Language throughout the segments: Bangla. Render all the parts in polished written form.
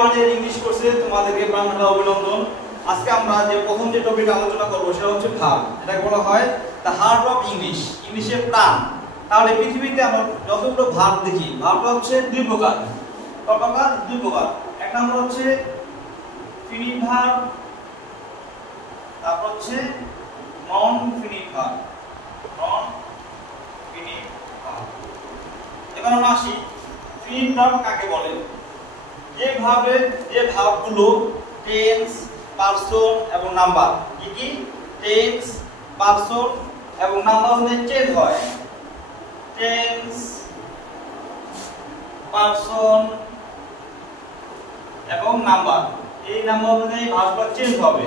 ওয়ানের ইংলিশ কোর্সে তোমাদেরকে প্রাণঢালা অভিনন্দন। আজকে আমরা যে প্রথম যে টপিক আলোচনা করব সেটা হচ্ছে ভার্ব। এটাকে বলা হয় দ্য হার্ট অফ ইংলিশ, ইংলিশের প্রাণ। তাহলে পৃথিবীতে আমরা যতগুলো ভার্ব দেখি, ভার্বটা হচ্ছে দুই প্রকার। কত প্রকার? দুই প্রকার। এক নম্বর হচ্ছে ফিনিট ভার্ব, তারপর হচ্ছে নন ফিনিট ভার্ব। নন ফিনিট ভার্ব। এবার আমরা আসি ফিনিট ভার্ব কাকে বলে। যে ভার্বগুলো টেন্স, পারসন এবং নাম্বার, কি টেন্স, পারসন এবং নাম্বার অনুযায়ী চেঞ্জ হয়। টেন্স, পারসন এবং নাম্বার, এই নাম্বার অনুযায়ী ভার্বটা চেঞ্জ হবে,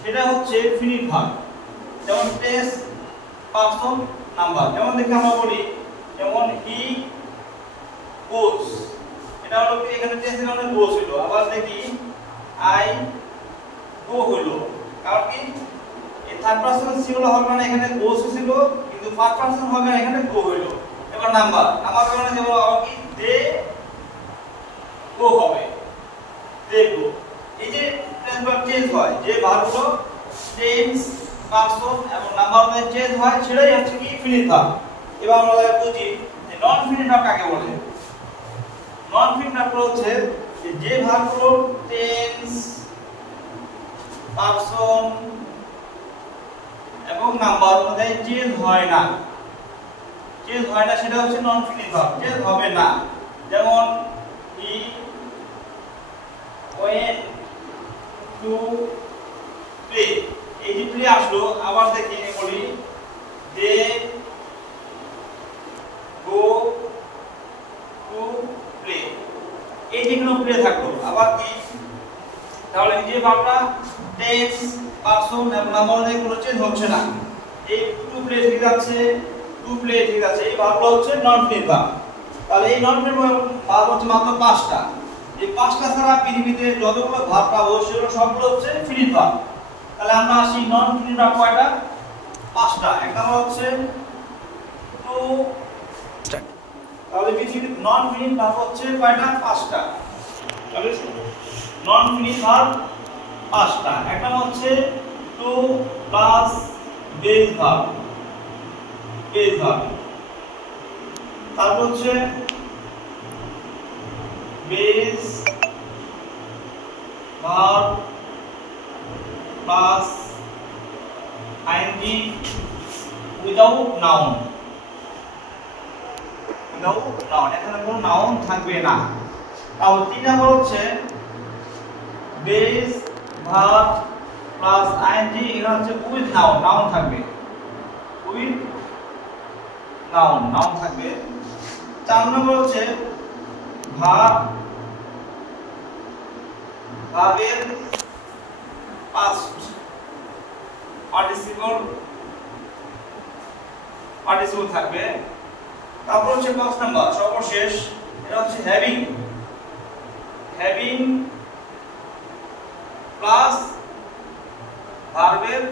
সেটা হচ্ছে ফিনিট ভার্ব। যেমন টেন্স, পারসন, নাম্বার। যেমন দেখি আমরা বলি, যেমন হি গোস, এটা হলো কি এখানে টেন্সের মানে গোস হলো। আবার দেখি আই গো হলো, কারণ কি এই থার্ড পারসন সিঙ্গুলার হবে মানে এখানে গোস ছিল, কিন্তু ফার্স্ট পারসন হবে না, এখানে গো হলো। এবার নাম্বার মানে যেমন আবার কি দে গো হবে, দে গো। এই যে টেন্সবার চেঞ্জ হয়, যে ভার্বগুলো টেন্স, পারসন এবং নাম্বার অনুযায়ী চেঞ্জ হয়, সেটাই হচ্ছে কি ফিনিট ভার্ব। এবার আমরা বুঝি যে নন ফিনিট ভার্ব কাকে বলে। নন ফিনিট ভার্ব হচ্ছে যে ভার্বগুলো টেন্স, পারসন এবং নাম্বার অনুযায়ী চেঞ্জ হয় না, সেটা হচ্ছে নন ফিনিট ভার্ব, চেঞ্জ হবে না। যেমন হি ওয়েন্ট টু প্লে, এই যে প্লে আসলো, আবার দেখি বলি দে গো টু প্লে, এই যেগুলো প্লে থাকলো। আবার কি তাহলে এই যে ভার্বটা টেন্স, পারসন এবং নাম্বার অনুযায়ী কোনো চেঞ্জ হচ্ছে না। এই টু প্লে ঠিক আছে, টু প্লে ঠিক আছে, এই ভার্বটা হচ্ছে নন ফিনিট ভার্ব। তাহলে এই নন ফিনিট ভার্ব হচ্ছে মাত্র 5টা। এই 5টা ছাড়া পৃথিবীতে যতগুলো ভার্ব পাবো সেগুলো সবগুলো হচ্ছে ফিনিট ভার্ব। তাহলে আমরা আসি নন ফিনিট ভার্ব কয়টা? 5টা। এক নম্বর হচ্ছে টু। তাহলে পৃথিবীতে নন ফিনিট ভার্ব হচ্ছে কয়টা? 5টা। তাহলে নন ফিনিট ভার্ব 5টা। এক নম্বর হচ্ছে টু প্লাস বেস ভার্ব, তারপর হচ্ছে base verb plus ING without noun, এখানে কোনো নাউন থাকবে না। তাহলে 3 নম্বর হচ্ছে বেস ভার্ব প্লাস আইএনজি, এখানে হচ্ছে উইথ নাউন থাকবে, উইথ নাউন থাকবে। 4 নম্বর হচ্ছে ভার্বের পাস্ট পার্টিসিপল থাকবে। তারপর হচ্ছে 5 নাম্বার সর্বশেষ, এটা হচ্ছে হ্যাভিং প্লাস ভার্বের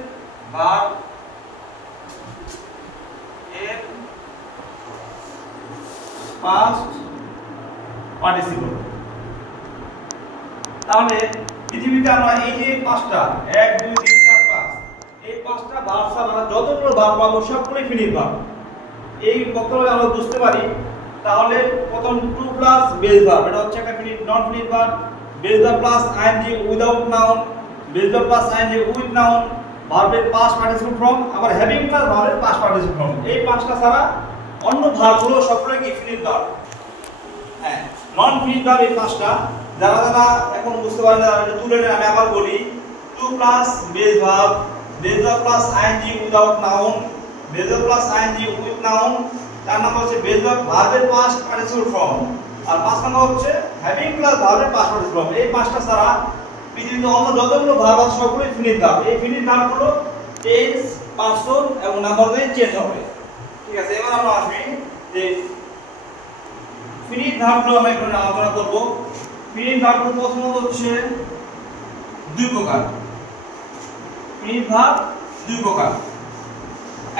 ভার্ব এর পাস্ট পার্টিসিপল। তাহলে পৃথিবীতে আমরা এই যে 5টা 1 2 3 4 5, এই 5টা ভার্ব ছাড়া যতগুলো ভার্ব পাবো সবগুলোই ফিনিট ভার্ব। এই বক্তব্যে আমরা বুঝতে পারি। তাহলে প্রথম টু প্লাস বেস ভার্ব, এটা হচ্ছে একটা non finite verb. Base verb plus ING without noun, base verb plus ING with noun, ভার্বের পাস্ট পার্টিসিপল ফর্ম, আবার হ্যাভিং প্লাস ভার্বের পাস্ট পার্টিসিপল ফর্ম। এই 5টা ছাড়া অন্য ভার্বগুলো সবগুলোই কি ফিনিট ভার্ব। হ্যাঁ, নন ফিনিট ভার্ব এই 5টা। যারা এখন বুঝতে পারেন না, তুলে নেন, আমি আবার বলি। To plus base verb plus ING without noun, base verb plus ING with noun. 4 নম্বর হচ্ছে বেস ভার্ব ভার্বের পাস্ট পার্টিসিপল ফর্ম, আর 5 নম্বর হচ্ছে হ্যাভিং প্লাস ভার্বের পাস্ট পার্টিসিপল ফর্ম। এই 5টা ছাড়া পৃথিবীতে অন্য যতগুলো ভার্ব আছে সবগুলোই ফিনিট ভার্ব। এই ফিনিট ভার্বগুলো টেন্স, পারসন এবং নাম্বার অনুযায়ী চেঞ্জ হবে। ঠিক আছে, এবার আমরা আসি যে ফিনিট ভার্বগুলো আমরা এখন আলোচনা করব। ফিনিট ভার্বগুলো প্রথমত হচ্ছে দুই প্রকার। ফিনিট ভার্ব দুই প্রকার।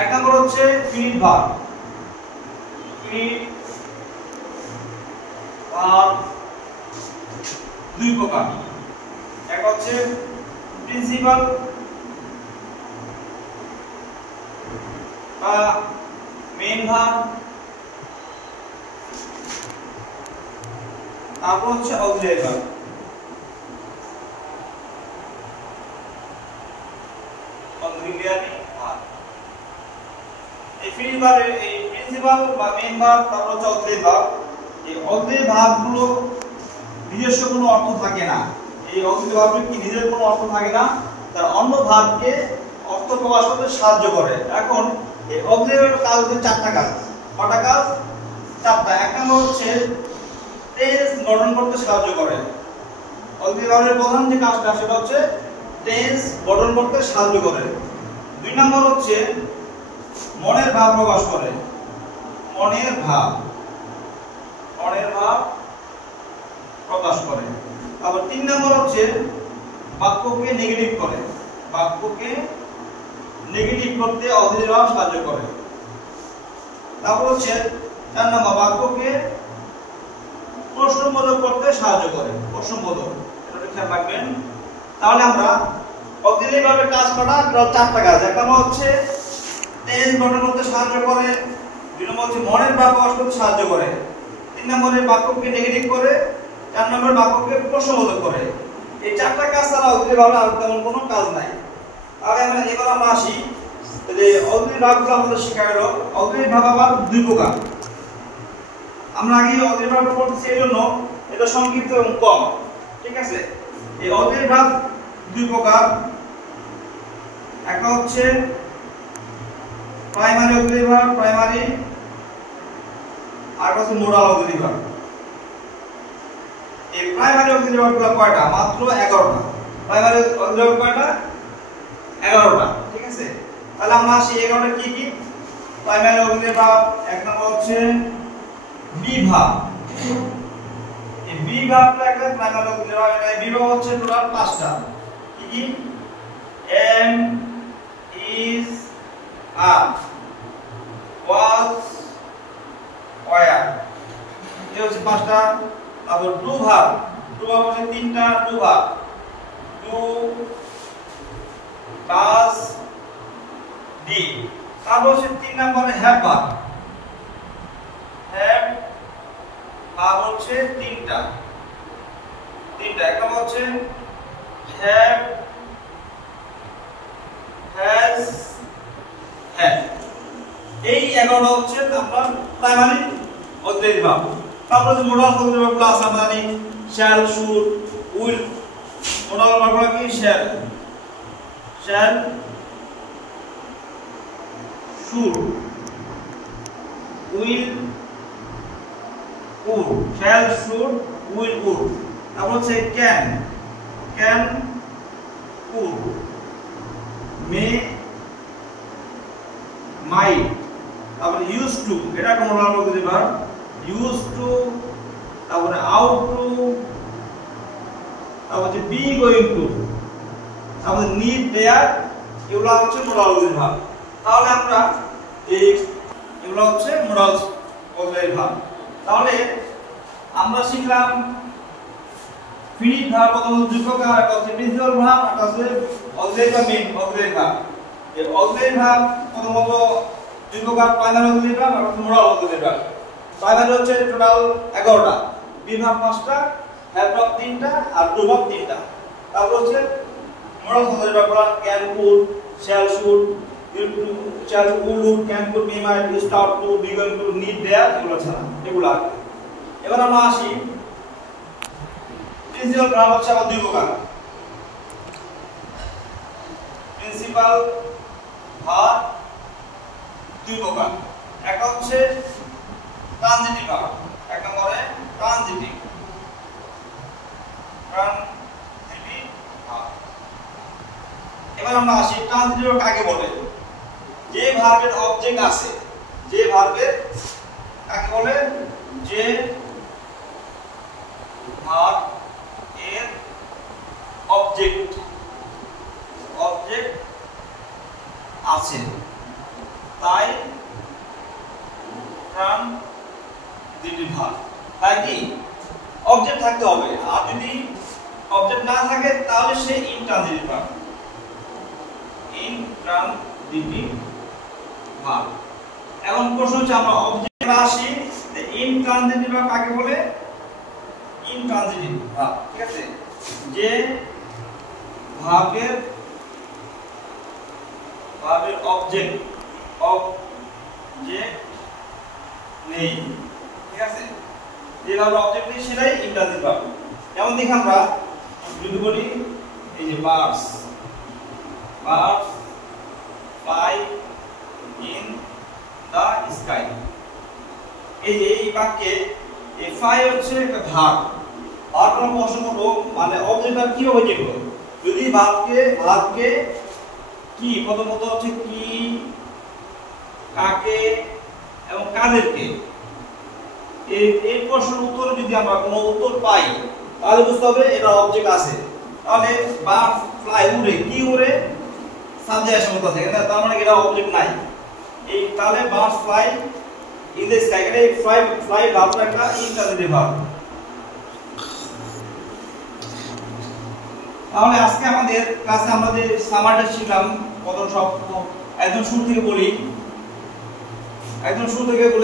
এক নম্বর হচ্ছে ফিনিট ভার্ব দুই প্রকার। এক হচ্ছে প্রিন্সিপাল বা মেইন ভার্ব, তারপর হচ্ছে অক্সিলারি ভার্ব। এই ফিনিশ ভার্ব, এই প্রিন্সিপাল বা মেইন ভার্ব, তারপর হচ্ছে অক্সিলারি ভার্ব। এই অক্সিলারি ভার্বগুলো নিজস্ব কোনো অর্থ থাকে না। এই অক্সিলারি ভার্বের কি নিজের কোনো অর্থ থাকে না, তার অন্য ভার্বকে অর্থ প্রকাশ করতে সাহায্য করে। এখন এই অক্সিলারি কাজ হচ্ছে চারটা কাজ। কয়টা কাজ? চারটা। এক নম্বর হচ্ছে টেন্স গঠন করতে সাহায্য করে। অক্সিলারি ভার্বের প্রধান যে কাজটা সেটা হচ্ছে টেন্স গঠন করতে সাহায্য করে। দুই নম্বর হচ্ছে মনের ভাব প্রকাশ করে। মনের ভাব প্রকাশ করে। আবার তিন নম্বর হচ্ছে বাক্যকে নেগেটিভ করে। বাক্যকে নেগেটিভ করতে অক্সিলারি ভার্ব সাহায্য করে। তারপর হচ্ছে চার নম্বর বাক্যকে প্রশ্নবোধক করতে সাহায্য করে। প্রশ্নবোধক, এটা খেয়াল রাখবেন। তাহলে আমরা অক্সিলারি ভার্বের কাজ করা চারটা কাজ। এক নম্বর হচ্ছে টেন্স গঠন করতে সাহায্য করে, দুই নম্বর হচ্ছে মনের ভাব প্রকাশ করতে সাহায্য করে, তিন নম্বরে বাক্যকে নেগেটিভ করে, চার নম্বরে বাক্যকে প্রশ্নবোধক করে। এই চারটা কাজ ছাড়া অক্সিলারি ভার্বের আর তেমন কোনো কাজ নাই। তাহলে এবার আমরা আসি যে অক্সিলারি ভার্বগুলো আমাদের শেখা গেল। অক্সিলারি ভার্ব আবার দুই প্রকার। আমরা আগে অক্সিলারি ভার্ব পড়তেছি, এই জন্য এটা সংক্ষিপ্ত এবং কম, ঠিক আছে? এই অক্সিলারি ভার্ব দুই প্রকার। একটা হচ্ছে প্রাইমারি অক্সিলারি ভার্ব, প্রাইমারি, আর হচ্ছে মোডাল অক্সিলারি ভার্ব। এই প্রাইমারি অক্সিলারি ভার্বগুলো কয়টা? মাত্র 11টা। প্রাইমারি অক্সিলারি ভার্ব কয়টা? 11টা, ঠিক আছে? তাহলে আমরা আসি 11টা কি কি প্রাইমারি অক্সিলারি ভার্ব। এক নম্বর হচ্ছে বি ভার্ব। এই বি ভার্বটা একটা প্রাইমারি অক্সিলারি ভার্ব। এই বি ভার্ব হচ্ছে টোটাল 5টা। কি কি? Am, is, are, was, were, এই হচ্ছে 5টা। তারপর ডু ভার্ব। ডু ভার্ব হচ্ছে 3টা। Do verb do, does, did. তারপর হচ্ছে 3 নম্বরে হ্যাভ ভার্ব। হ্যাভ ভার্ব হচ্ছে 3টা। এক নম্বর হচ্ছে হ্যাভ, হ্যাজ, হ্যাভ। এই 11টা হচ্ছে আপনার প্রাইমারি অক্সিলারি ভার্ব। তারপর যে মোডাল অক্সিলারি ভার্বগুলো আছে আমরা জানি শ্যাল, শুড, উইল। মোডাল ভার্বগুলো কি? Shall, should, will, would. Shall, should, will, would. তারপর হচ্ছে ক্যান, কুড, মে, মাইট। তারপরে ইউজ টু, এটা একটা modal auxiliary verb. Use to, তারপরে আউট টু, তারপর হচ্ছে বি গোইং টু, তারপরে নিড, দেয়ার। এগুলো হচ্ছে মোডাল অক্সিলারি ভার্ব। তাহলে আমরা এই এগুলো হচ্ছে মোডাল অক্সিলারি ভার্ব। তাহলে আমরা শিখলাম ফিনিশ ভার্ব প্রথম দুই প্রকার। একটা হচ্ছে প্রিন্সিপাল ভার্ব, একটা হচ্ছে অক্সিলারি বা মেইন অক্সিলারি ভার্ব। এই অক্সিলারি ভার্ব প্রথমত দুই প্রকার, প্রাইমারি অক্সিলারি ভার্ব আর মোডাল অক্সিলারি ভার্ব। প্রাইমারি হচ্ছে টোটাল 11টা, বি ভার্ব 5টা, হ্যাভ ভার্ব 3টা, আর ডু ভার্ব 3টা। তারপর হচ্ছে মোডাল অক্সিলারি ভার্বগুলো can, could, shall, should, will to, shall, will, would, can, could, may, might, used to, ought to, be going to, need, dare. এগুলো ছাড়া এগুলো আছে। এবার আমরা আসি প্রিন্সিপাল ভার্ব হচ্ছে আবার দুই প্রকার। প্রিন্সিপাল ভার্ব দুই প্রকার। একটা হচ্ছে ট্রানজিটিভ ভার্ব। এক নম্বরে ট্রানজিটিভ ভার্ব। এবার আমরা আসি ট্রানজিটিভ ভার্ব কাকে বলে। যে ভার্বের অবজেক্ট আছে, যে ভার্বের কাকে বলে? যে ভার্ব এর অবজেক্ট আছে, তাই ট্রানজিটিভ ভার্ব। তাই কি অবজেক্ট থাকতে হবে। আর যদি অবজেক্ট না থাকে তাহলে সে ইনট্রানজিটিভ ভার্ব। Intransitive verb. এখন প্রশ্ন হচ্ছে আমরা অবজেক্টে আসি, যে ইনট্রানজিটিভ ভার্ব কাকে বলে? ইনট্রানজিটিভ ভার্ব, ঠিক আছে, যে ভার্বের অবজেক্ট নেই, ঠিক আছে, যে ভার্বের অবজেক্ট নেই সেটাই ইনট্রানজিটিভ ভার্ব। যেমন দেখি আমরা যদি বলি এই যে birds fly in the sky, এই যে এই বাক্যে এই ফ্লাই হচ্ছে একটা ভার্ব। ভার্বের প্রশ্ন হলো মানে অবজেক্টটা কিভাবে চিনব? যদি ভার্বকে কি প্রথমত হচ্ছে কি, কাকে এবং কাদেরকে, এই প্রশ্নের উত্তরে যদি আমরা কোনো উত্তর পাই তাহলে বুঝতে হবে এটা অবজেক্ট আছে। তাহলে বার্ড ফ্লাই উড়ে, কি উড়ে? সাবজেক্ট আসে মত আছে, তার মানে এটা অবজেক্ট নাই। এই তাহলে bird fly in the sky, এটা ফ্লাই ভার্বটা একটা ইনট্রানজিটিভ ভার্ব। তাহলে আজকে আমাদের ক্লাসে আমরা যে সামারিটা শিখলাম, প্রথম সব একদম শুরু থেকে বলি,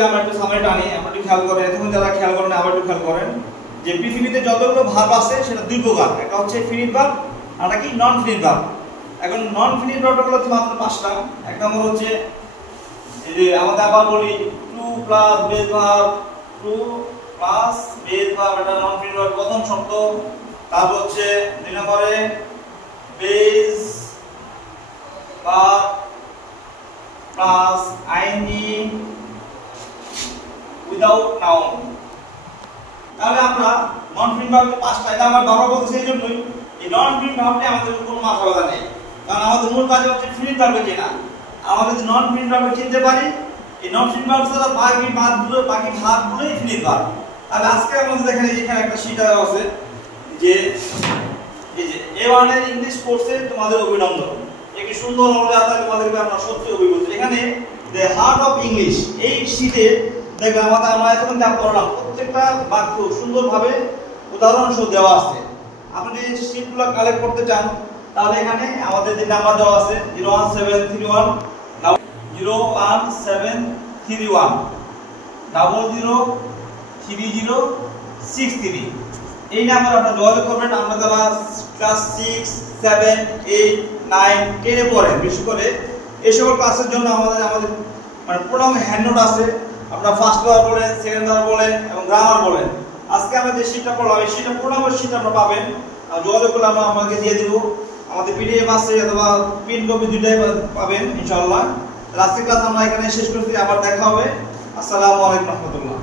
আমরা একটু সামারিটা আনি, আমরা একটু খেয়াল করেন, এখন যারা খেয়াল করেন আবার একটু খেয়াল করেন যে পৃথিবীতে যতগুলো ভার্ব আছে সেটা দুই প্রকার, একটা হচ্ছে ফিনিট ভার্ব আর একটা কি নন ফিনিট ভার্ব। এখন নন ফিনিট ভার্বগুলো হচ্ছে মাত্র 5টা। এক নম্বর হচ্ছে এই যে আমাদের আবার বলি টু প্লাস বেস ভার্ব, এটা নন ফিনিট ভার্ব প্রথম শব্দ। তারপর হচ্ছে দুই নম্বরে base verb plus ING without noun. তাহলে আমরা নন ফিনিট ভার্ব 5টা, এটা আমরা বারবার বলছি এই জন্যই এই নন ফিনিট ভার্বটা আমাদের কোনো মাথা ব্যথা নেই, কারণ আমাদের মূল কাজ হচ্ছে ফিনিট ভার্বকে চেনা। আমরা যদি নন ফিনিট ভার্বকে চিনতে পারি, এই নন ফিনিট ভার্ব ছাড়া বাকি ভার্বগুলোই ফিনিট ভার্ব। তাহলে আজকে আমাদের দেখেন এখানে একটা শীট আছে যে এই যে A1 এর ইংলিশ কোর্সে তোমাদের অভিনন্দন। একটি সুন্দর মর্যাদা তোমাদেরকে আমরা সত্যি অভিভূত। এখানে দ্য হার্ট অফ ইংলিশ, এই শীটে দেখবেন আমরা এখন যা পড়লাম প্রত্যেকটা বাক্য সুন্দরভাবে উদাহরণ সহ দেওয়া আছে। আপনি যদি শীটগুলো কালেক্ট করতে চান তাহলে এখানে আমাদের যে নাম্বার দেওয়া আছে 01731 003063, এই নাম্বার আপনারা যোগাযোগ করবেন। আমরা যারা ক্লাস 6, 7, 8, 9, 10 এ পড়েন, বিশেষ করে এই সকল ক্লাসের জন্য আমাদের মানে প্রোগ্রাম হ্যান্ডনোট আছে। আপনারা ফার্স্ট বার বলেন, সেকেন্ড বার বলেন এবং গ্রামার বলেন। আজকে আমরা যে শীটটা পড়লাম এই শীটটা প্রোগ্রামের শীট আপনারা পাবেন, যোগাযোগ করলে আমরা আপনাকে দিয়ে দেব। আমাদের পিডিএফ আছে অথবা প্রিন্ট কপি দুটাই পাবেন ইনশাআল্লাহ। আজকের ক্লাস আমরা এখানে শেষ করছি, আবার দেখা হবে। আসসালামু আলাইকুম ওয়া রাহমাতুল্লাহ।